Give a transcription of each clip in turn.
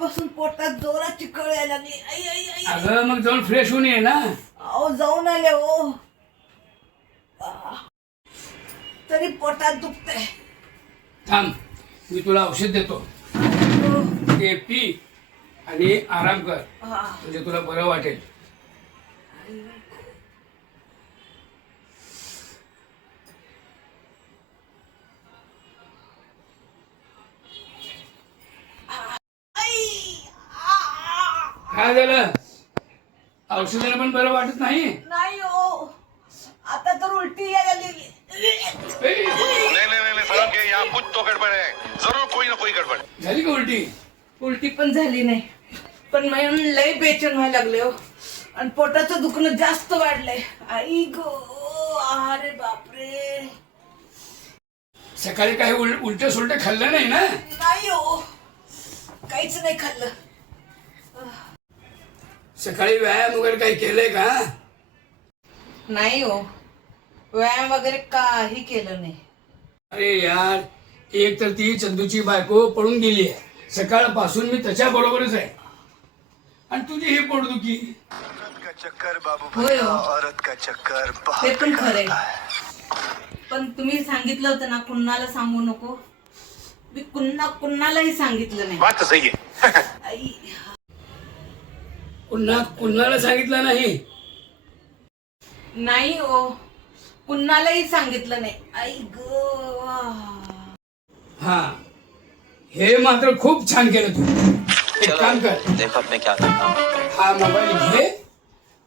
सकाळपासून पोटात जोराची कळ यायला लागली. आई आई आई. अगं मग जाऊन फ्रेश होऊन ये ना. अहो जाऊन आले हो, तरी पोटात दुखतंय. थांब, मी तुला औषध देतो, ते पी आणि आराम कर, म्हणजे तुला बरं वाटेल. काय झालं? औषधाला पण बरं वाटत नाही? नाही हो, आता तर उलटी यायला लागली. नहीं साहब, ये यहाँ कुछ तो गड़बड़ है, जरूर कोई ना कोई गड़बड़. झाली का उलटी? उलटी पण झाली नाही, पण मी लय बेचैन व्हायला लागले हो, आणि पोटाचं दुखणं जास्त वाढलंय. आई गो, अरे बापरे. सकाळी काही उलट सुलट खाल्लं नाही ना? नाही हो, काहीच नाही खाल्लं. सकाळी व्यायाम वगैरे काही केलंय का? नाही हो, व्यायाम वगैरे काही केलं नाही. अरे यार, एक तर ती चंदूची बायको पळून गेली आहे, सकाळपासून मी त्याच्या बरोबरच आहे, आणि तुझी ही पोटदुखी. औरत का चक्कर बाबू होय भैया, हो. औरत का चक्कर ते पण बहुत खरंय, करता है. पण तुम्ही सांगितलं होतं ना कुणाला सांगू नको. मी कुणालाही सांगितलं नाही. बात तो सही है. आई, कुणाला सांगितलं नाही? नाही हो, कुणालाही सांगितलं नाही. आई गो. हा, हे मात्र खूप छान केलं तू. एक काम कर, देखो अब मैं क्या करता हूँ. हा मोबाईल घे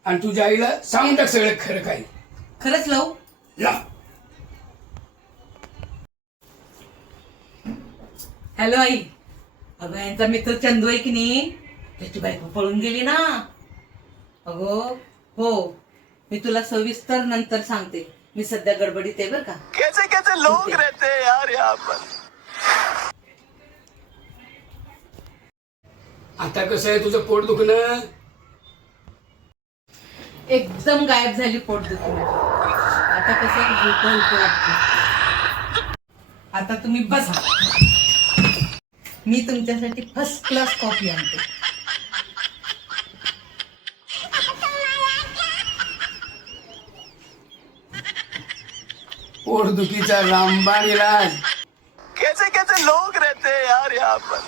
आणि तुझ्या आईला सांगून टाक सगळं खरं काय. खरंच लावू? लाव. हॅलो आई. अगं यांचा मित्र चंदू आहे की नाही, त्याची बायको पळून गेली ना. अगो हो, मी तुला सविस्तर नंतर सांगते. मी सध्या गडबडीत आहे बरं का. कैसे कैसे लोग रहते हैं यार यहाँ पर. आता कसं आहे तुझं पोट दुखणं? एकदम गायब झाली पोटदुखी माझी. आता कसं हलकं हलकं वाटतं. आता तुम्ही बसा, मी तुमच्यासाठी फर्स्ट क्लास कॉफी आणते. पोटदुखीचा रामबाण इलाज. कैसे कैसे लोग रहते हैं यार यहाँ पर.